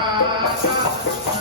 啊。